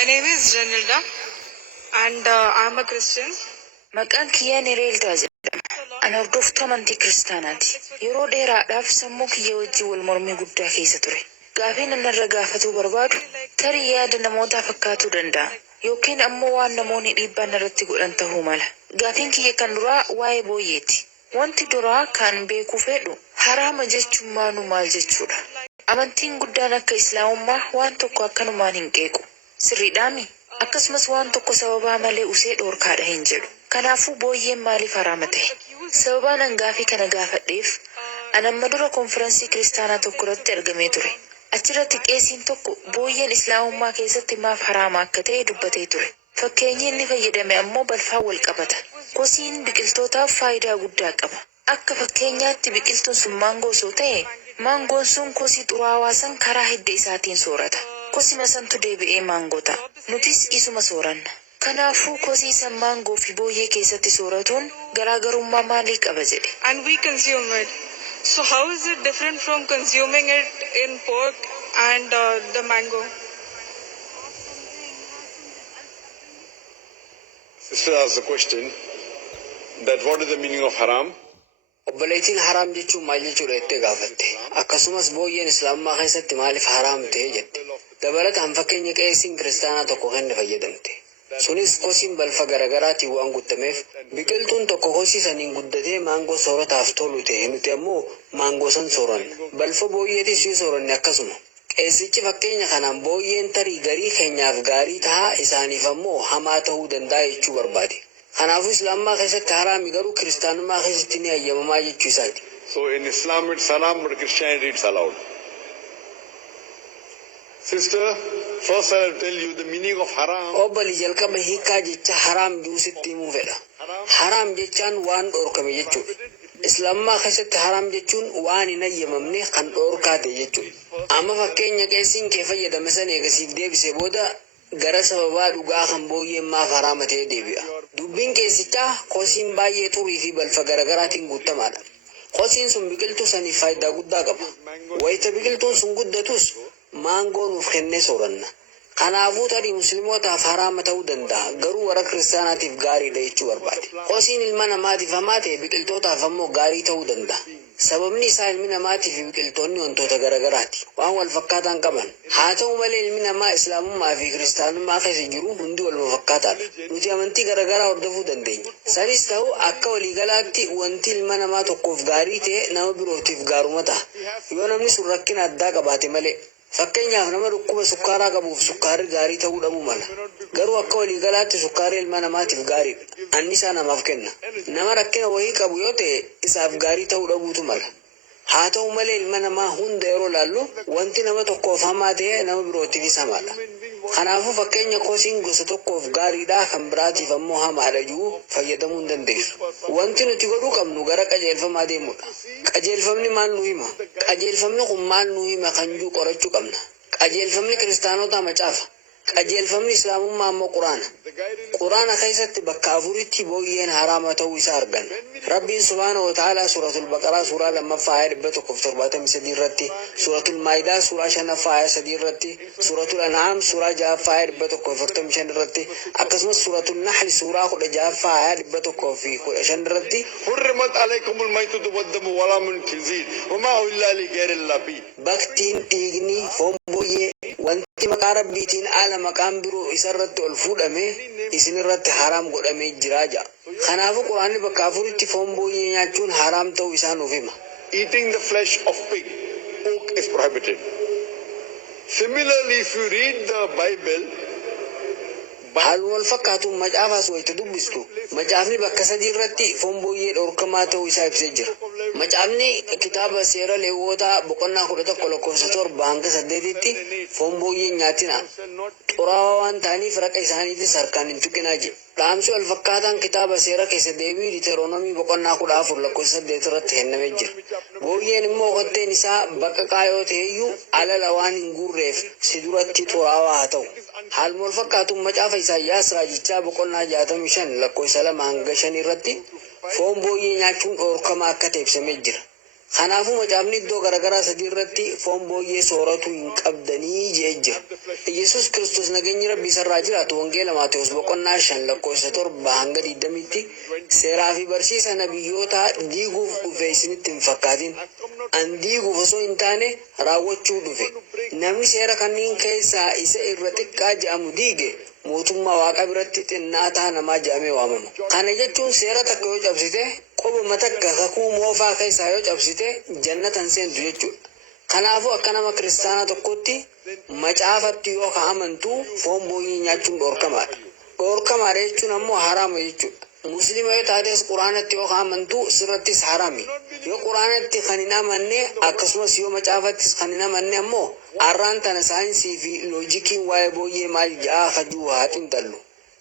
My name is Janilda and I'm a Christian. Maqaan kiyyaa Nireeldaa jedhama. Ani hordoftuu amantii kiristaanaati. Yeroo dheeraadhaaf sammuu kiyya wajjin wal mormii guddaa keessa ture. Gaafiin inni irra gaafatuu barbaadu tarii yaada namootaa fakkaatuu danda'a. Yookiin ammoo waan namoonni dhiibbaan irratti godhan ta'uu mala. Gaafiin kiyya kan duraa waa'ee booyyeeti. Wanti duraa kan beekuu fedhu haraama jechuun maal jechuudha. Amantiin guddaan akka islaamummaa waan tokko akkanumaan hin qeequ. Sirriidhaami. Akkasumas waan tokko sababaa malee usee dhoorkaadha hin jedhu. Kanaafuu booyyeen maaliif haraama ta'e? Sababaan an gaafii kana gaafadheef an amma dura konfiraansii kiristaanaa tokko irratti argamee ture. Achirratti qeesiin tokko booyyeen islaamummaa keessatti maaf haraama akka ta'e dubbatee ture. Fakkeenyi inni fayyadame ammoo balfaa wal qabata. Kosiin biqiltootaaf faayidaa guddaa qaba. Akka fakkeenyaatti biqiltuun sun maangoo osoo ta'e, maangoon sun kosii xuraawaa san karaa hidda isaatiin soorata. Kosima santu deebi'ee maangoo ta'a. Nutis isuma sooranna. Kanaafuu kosii san maangoo fi booyyee keessatti sooratuun garaagarummaa maalii qaba jedhe. And we consume it. So how is it different from consuming it in pork and the mango? Sister asked the question that what is the meaning of haram? Obboleettiin haraam jechuun maal jechuudha jettee gaafatte. Akkasumas booyyeen islaamummaa keessatti maaliif haraam ta'e jette. Dabalataan fakkeenya qeesiin kiristaanaa tokko kenne fayyadamte. Sunis kosiin balfa garaagaraatiin waan guutameef biqiltuun tokko kosii saniin guddatee maangoo soorataaf tolu ta'e nuti ammoo maangoo san sooranna. Balfa booyyeetis yoo sooranne akkasuma. Qeessichi fakkeenya kanaan booyyeen tarii garii keenyaaf gaarii tahaa isaaniif ammoo hamaa ta'uu danda'a jechuu barbaade. Kanaafuu islaamummaa keessatti haraami garuu kiristaanummaa keessatti ni hayyamamaa jechuu isaati. So in Islam it's haram, but Christianity it's allowed. Sister, first I'll tell you the meaning of haram. Obbali jalqaba hiikaa jecha haraam jiru sitti himuu fedha. Haraam jechaan waan dhoorkame jechuudha. Islaamummaa keessatti haraam jechuun waan hin hayyamamne kan dhoorkaa ta'e jechuudha. Amma fakkeenya qeessiin kee fayyadame san eegasiif deebise booda gara sababaa dhugaa kan booyyeen maaf haraama ta'e deebi'a. Dubbiin qeessichaa kosiin baay'ee xurii fi balfa garaagaraatiin guutamaadha. Kosiin sun biqiltuu saniif faayidaa guddaa qaba. Wayita biqiltuun sun guddatus maangoo nuuf kennee sooranna. Kanaafuu tarii musliimotaaf haraama ta'uu danda'a. Garuu warra kiristaanaatiif gaariidha jechuu barbaade. Kosiin ilma namaatiif hamaa ta'e biqiltootaaf ammoo gaarii ta'uu danda'a. Sababni isaa ilmi namaatii fi biqiltoonni wantoota garagaraati. Waan wal fakkaataan qaban. Haa ta'u malee ilmi namaa islaamummaa fi kiristaanummaa keessa jiru hundi wal fakkaataadha. Nuti amantii garagaraa hordofuu dandeenya. Sanis ta'u akka waliigalaatti wanti ilma namaa tokkoof gaarii ta'e nama birootiif gaaruma ta'a. Yoo namni sun rakkina addaa qabaate malee. Fakkeenyaaf nama dhukkuba sukkaaraa qabuuf sukkaarri gaarii ta'uu dhabuu mala. Garuu akka waliigalaatti sukkaarri ilma namaatiif gaariidha. Annisaa namaaf kenna. Nama rakkina wayii qabu yoo ta'e isaaf gaarii ta'uu dhabuutu mala. Haa ta'u malee ilma namaa hunda yeroo laallu wanti nama tokkoof hamaa ta'e nama birootiifis hamaadha. Kanaafuu fakkeenya kosiin gosa tokkoof gaariidha kan biraatiif ammoo hamaadha jiru fayyadamuu hin dandeessu. Wanti nuti godhuu qabnu gara qajeelfamaa deemudha. Qajeelfamni maal nu hima? Qajeelfamni kun maal nu hima kan jiru qorachuu qabna. Qajeelfamni kiristaanotaa macaafa. Qajeelfamni islaamummaa ammoo quraana. Quraana keessatti bakka afuritti booyyeen haraama ta'uu isaa argan. Rabbiin subhaanahu wa ta'aalaa suuratul baqaraa suuraa lammaffaa ayaa 173 irratti, suuratul maayidaa suuraa 5ffaa ayaa 3 irratti, suuratul an'aam suuraa 6ffaa ayaa 145 irratti, akkasumas suuratul nahl suuraa 16ffaa ayaa 115 irratti حرمت عليكم الميتة والدم ولحم الخنزير وما أهل لغير الله به. baktiin dhiigni foon booyyee wanti maqaa rabbiitiin ala maqaan biroo isarratti ol fuudhame isinirratti haraam godhamee jira ja'a. Kanaafuu quraanni bakka afuritti foon booyyee nyaachuun haraam ta'uu isaa nuuf hima. Eating the flesh of pig, pork is prohibited. Similarly, if you read the Bible, Haaluma wal fakkaatuun macaafaas wayita dubbistu macaafni bakka sadii irratti foon booyyee dhoorkamaa ta'uu isaa ibsee jira. Macaafni kitaaba seera Lewwotaa boqonnaa 11:7-8tti foon booyyee nyaatina xuraawaa waan ta'aniif raqa isaaniitis harkaan hin tuqinaa jedha. Dhaamsi wal fakkaataan kitaaba seera keessa deebii Diiteeroonomii boqonnaa 14:8 irratti kennamee jira. Booyyeen immoo qotteen isaa baqaqaa yoo ta'eyyuu alala waan hin guurreef si duratti xuraawaa haa ta'u. Haaluma wal fakkaatuun macaafa Isaayyaas raajichaa boqonnaa 65:2-5 irratti foon booyyee nyaachuun dhoorkamaa akka ta'e ibsamee jira. Kanaafuu macaafni iddoo garaagaraa sadii irratti foon booyyee sooratu hin qabdanii jee jira. Yesus Kiristoos nageenyi rabbii isarraa jiraatu wangeela Maatewos boqonnaa 5 lakkoofsa 7 hanga 20tti seeraa fi barsiisa nabiyyoota diiguuf dhufe isinitti hin fakkaatin. An diiguuf osoo hin taane raawwachuu dhufe. Namni seera kanneen keessaa isa irra xiqqaa jedhamu diige mootummaa waaqa biratti xinnaataa namaa jedhamee waamama. Kana jechuun seera takka yoo cabsite qobuma takka kakuu moofaa keessaa yoo cabsite jannatan seentu jechuudha. Kanaafuu akka nama kiristaanaa tokkotti macaafatti yoo amantu foon booyyee nyaachuun dhorkamaadha. Dhorkamaadha jechuun ammoo haraama jechuudha. Muslima yoo taates quraanatti yoo amantu sirrattis haraami. Yoo quraanatti kan hin amanne akkasumas yoo macaafattis kan hin amanne ammoo arraan tana saayinsii fi loojikiin waa'ee booyyee maal jedhaa hajuu haa xiinxallu.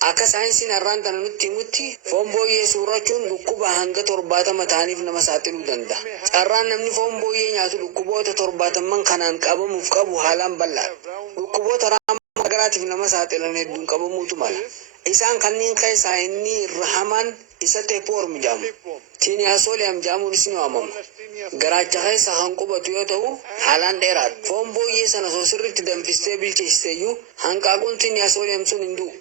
Akka saayinsiin arraan tana nutti himutti foon booyyee soorachuun dhukkuba hanga 70 ta'aniif nama saaxiluu danda'a. Carraan namni foon booyyee nyaatu dhukkuboota 70 kanaan qabamuuf qabu haalaan bal'aadha. Dhukkuboota raama garaatiif nama saaxilan hedduun qabamuutu mala. Isaan kanneen keessaa inni irra hamaan isa teepoorm jedhamu. Tiiniyaasooleem jedhamuunis ni waamamu. Garaacha keessa kan qubatu yoo ta'u haalaan dheeraadha. Foon booyyee sana osoo sirriitti danfistee bilcheessiteeyyuu hanqaaquun tiiniyaasooleem sun hin du'u.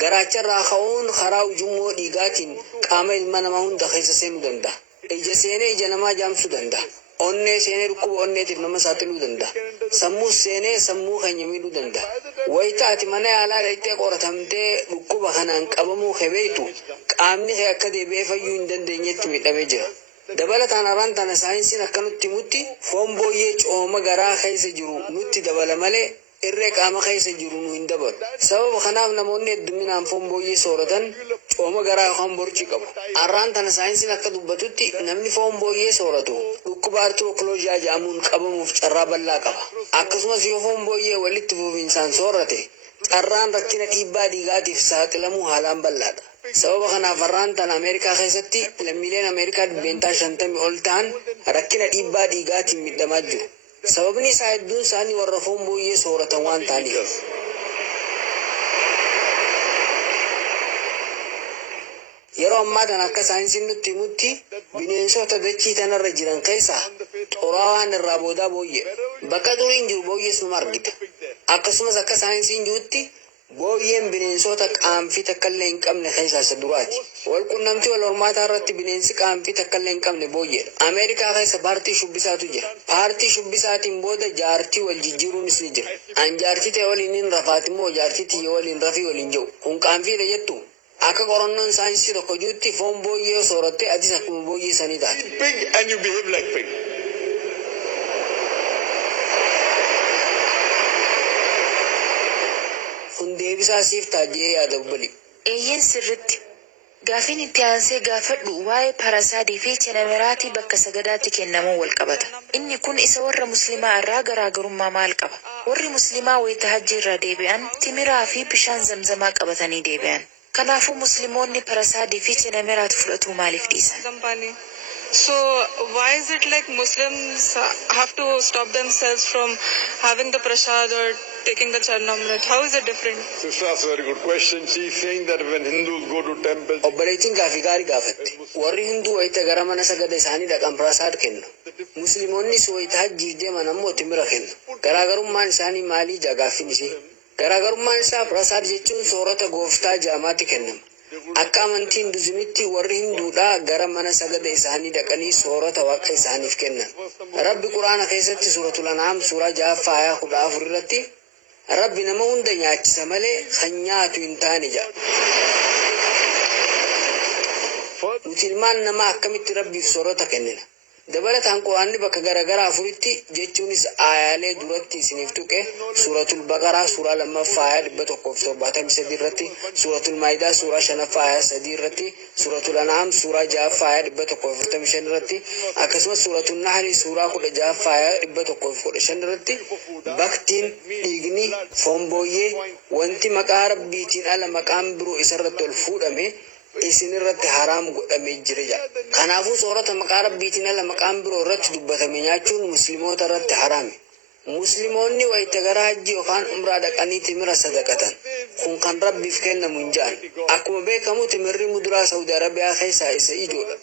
Garaacharraa ka'uun karaa ujummoo dhiigaatiin qaama ilma namaa hunda keessa seenuu danda'a. Ija seenee ija namaa jaamsuu danda'a. Onnee seenee dhukkuba onneetiif nama saaxiluu danda'a. Sammuus seenee sammuu keenya miidhuu danda'a. Wayita ati mana yaalaa dhaqxee qoratamtee dhukkuba kanaan qabamuu beektu qaamni kee akka deebi'ee fayyuu hin dandeenyetti miidhamee jira. Dabalataan arraan tana saayinsiin akka nutti himutti foon booyyee cooma garaa keessa jiru nutti dabala malee irree qaama keessa jiru nu hin dabalu. Sababa kanaaf namoonni hedduminaan foon booyyee sooratan cooma garaa yookaan borcii qabu. Arraan tana saayinsiin akka dubbatutti namni foon booyyee sooratu dhukkuba artirookiloojiyaa jedhamuun qabamuuf carraa bal'aa qaba. Akkasumas yoo foon booyyee walitti fufinsaan soorate carraan rakkina dhiibbaa dhiigaatiif saaxilamuu haalaan bal'aadha. Sababa kanaaf arraan tana Ameerikaa keessatti lammiileen Ameerikaa 50 ol ta'an rakkina dhiibbaa dhiigaatiin miidhamaa jiru. Sababni isaa hedduun isaanii warra foon booyyee sooratan waan ta'aniif. Yeroo ammaa kana akka saayinsiin nutti himutti bineensota dachii tanarra jiran keessaa xuraawaan irraa boodaa booyyee. Bakka duriin jiru booyyees numa argita. Akkasumas akka saayinsiin jirutti booyyeen bineensota qaanfii takkallee hin qabne keessaa isa duraati. Walqunnamtii wal hormaataa irratti bineensi qaanfii takkallee hin qabne booyyeedha. Ameerikaa keessa paartii shubbisaatu jira. Paartii shubbisaatiin booda jaartii wal jijjiiruunis ni jira. An jaartii ta'e waliin hin rafaati immoo jaartii tiyya waliin rafii waliin jiru. Kun qaanfiidha jettu. Akka qorannoon saayinsii tokko jirutti foon booyyee yoo sooratte atis akkuma booyyee sanii taate. Pig and you behave like pig. Kun deebisaa siif taajee yaada obboli. Eeyyeen sirritti. Gaafiin itti aansee gaafadhu waa'ee parasaadii fi chenameraatii bakka sagadaatti kennamuu wal qabata. Inni kun isa warra musliimaa irraa garaagarummaa maal qaba? Warri musliimaa wayita hajji irraa deebi'an timiraa fi bishaan zamzamaa qabatanii deebi'an. Kanaafuu musliimoonni parasaadii fi chenameraat fudhatuu maaliif dhiisan? So why is it like Muslims have to stop themselves from having the prasad or taking the charnamrit? How is it different? Sister asked a very good question. She is saying that when Hindus go to temples, Obboleettiin gaafii gaarii gaafatte. Warri Hinduu wayita gara mana sagada isaanii dhaqan parasaad kennu. Musliimoonnis wayita hajjiif deeman ammoo timira kennu. Garaagarummaan isaanii maalii jaa gaaffiin ishee? Garaagarummaan isaa parasaad jechuun soorata gooftaa jaamaatti kennama. Akka amantii Hinduuzimitti warri Hinduudhaa gara mana sagada isaanii dhaqanii soorata waaqa isaaniif kennan. Rabbi Quraana keessatti suuratul An'aam suuraa 6 ayaa 14 irratti Rabbi nama hunda nyaachisa malee kan nyaatu hin taane jedha. Nuti ilmaan namaa akkamitti Rabbiif soorata kennina? Dabalataan Quraanni bakka garaagaraa afuritti jechuunis aayaalee duratti isiniif tuqe suuratul Baqaraa suuraa 2 ayaa 173 irratti, suuratul Maayidaa suuraa 5 ayaa 3 irratti, suuratul An'aam suuraa 6 ayaa 145 irratti, akkasumas suuratul Nahl suuraa 16 ayaa 115 irratti baktiin dhiigni foon booyyee wanti maqaa Rabbiitiin ala maqaan biroo isarratti ol fuudhame isin irratti haraam godhamee jira. Kanaafuu soorata maqaa Rabbiitiin ala maqaan biroo irratti dubbatame nyaachuun musliimoota irratti haraami. Musliimoonni wayita gara hajji yookaan umraa dhaqanii timira sadaqatan. Kun kan Rabbiif kennamu hin jedhan. Akkuma beekamu timirri muduraa Saudi Arabiyaa keessaa isa ijoodha.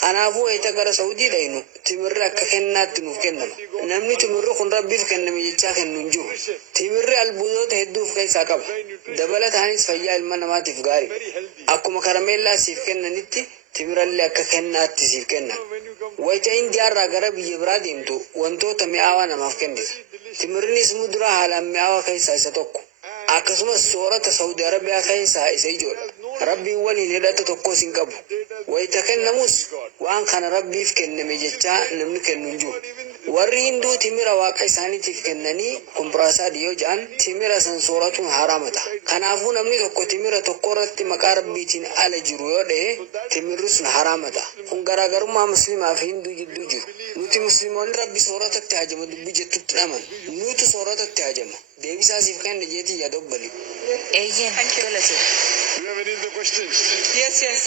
Kanaafuu wayita gara Saudii dhaynu timirri akka kennaatti nuuf kennama. Namni timirri kun rabbiif kenname jechaa kennu hin jiru. Timirri albuudota hedduuf keessaa qaba. Dabalataanis fayyaa ilma namaatiif gaarii. Akkuma karameellaa siif kennanitti timirallee akka kennaatti siif kennan. Wayita Indiyaarraa gara biyya biraa deemtu wantoota mi'aawaa namaaf kennita. Timirris muduraa haalaan mi'aawaa keessaa isa tokko. Akkasumas soorata Saudi Arabiyaa keessaa isa ijoodha. Rabbiin waliin hidhata tokkos hin qabu. Wayita kennamus waan kana rabbiif kenname jechaa namni kennu hin jiru. Warri Hinduu timira waaqa isaaniitiif kennanii kumpiraasaadhi yoo jedhan timira san sooratuun haraamata. Kanaafuu namni tokko timira tokko irratti maqaa rabbiitiin ala jiru yoo dhahe timirri sun haraamata. Kun garaagarummaa musliimaa fi Hinduu gidduu jiru. Nuti musliimoonni rabbi sooratatti hajama dubbii jettutti dhaman. Nutu sooratatti hajama. Deebisaa siif kenna jeetii yaada obbali. Eeyyeen galate. Do you have any other questions? Yes, yes.